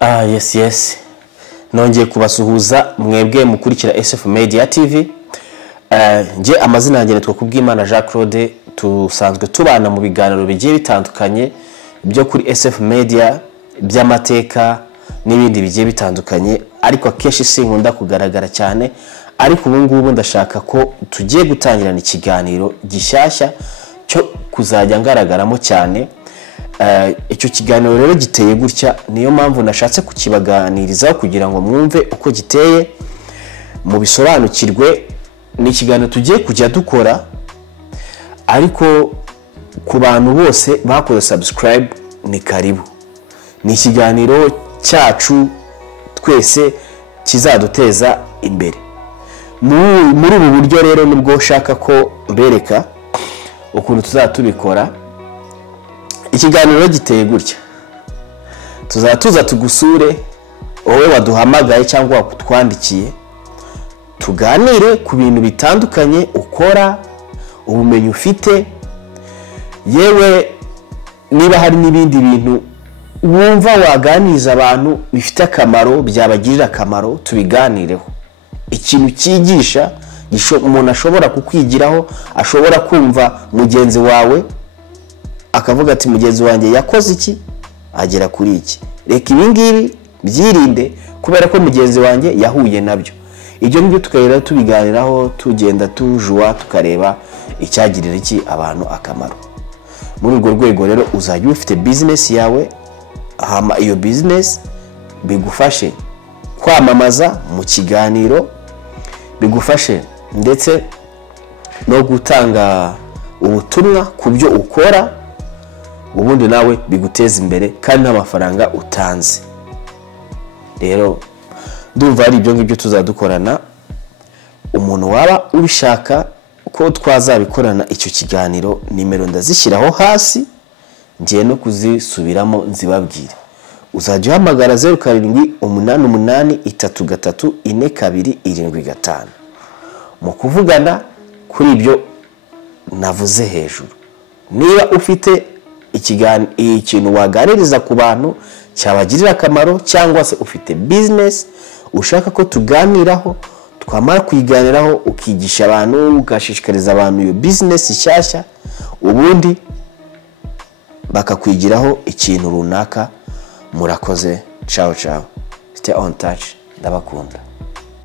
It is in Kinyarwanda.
Yes. Nongeye kubasuhuza mwebwe mukurikira SF Media TV. Nje amazina yanjye nitwa Kubwimana Jacques Claude, tusanzwe tubana mu biganiro bigiye bitandukanye byo kuri SF Media by'amateka n'ibindi bigiye bitandukanye, ariko akeshi sinkunda kugaragara cyane. Ariko ubu ngubu ndashaka ko tugiye gutangirana ikiganiro gishyashya cyo kuzajya ngaragaramo cyane. Icyo kiganiro rero giteye gutya, niyo mpamvu nashatse kukibaganirizaho kugira ngo mwumve uko giteye, mu bisobanukirwe. Ni ikiganiro tugiye kujya dukora, ariko ku bantu bose bakoze subscribe ni karibu. Ni ikiganiro cyacu twese kizaduteza imbere. Muri ubu buryo rero nibwo ushaka ko mbereka ukuntu tuzatubikora. Ikiganiro giteye gutya, tuzatuza tugusure wowe waduhamagaye cyangwa wakutwandikiye, tuganire ku bintu bitandukanye ukora, ubumenyi ufite, yewe niba hari n'ibindi bintu wumva waganiriza abantu bifite akamaro, byabagirira akamaro, tubiganireho. Ikintu cyigisha umuntu ashobora kukwigiraho, ashobora kumva mugenzi wawe akavuga ati mugenzi wanjye yakoze iki agera kuri iki, reka ibi ngibi byirinde kubera ko mugenzi wanjye yahuye nabyo. Ibyo nibyo tukayira tubiganiraho, tugenda tujua tukareba icyagirira iki abantu akamaro. Muri urwo rwego rero uzajya ufite business yawe, hama iyo business bigufashe kwamamaza mu kiganiro, bigufashe ndetse no gutanga ubutumwa ku byo ukora, ubundi nawe biguteza imbere kandi n'amafaranga utanze. Rero ndumva ari ibyo ngibyo tuzadukorana. Umuntu waba ubishaka ko twazabikorana icyo kiganiro, nimero ndazishyiraho hasi, ngiye no kuzisubiramo nzibabwire. Uzajya uhamagara 0788334275 mu kuvugana kuri ibyo navuze hejuru. Niba ufite ikintu waganiriza ku bantu cyabagirira akamaro, cyangwa se ufite business ushaka ko tuganiraho, twamara kuyiganiraho ukigisha abantu, ugashishikariza abantu iyo business ishyashya, ubundi bakakwigiraho ikintu runaka, murakoze. Ciao, stay on touch, ndabakunda.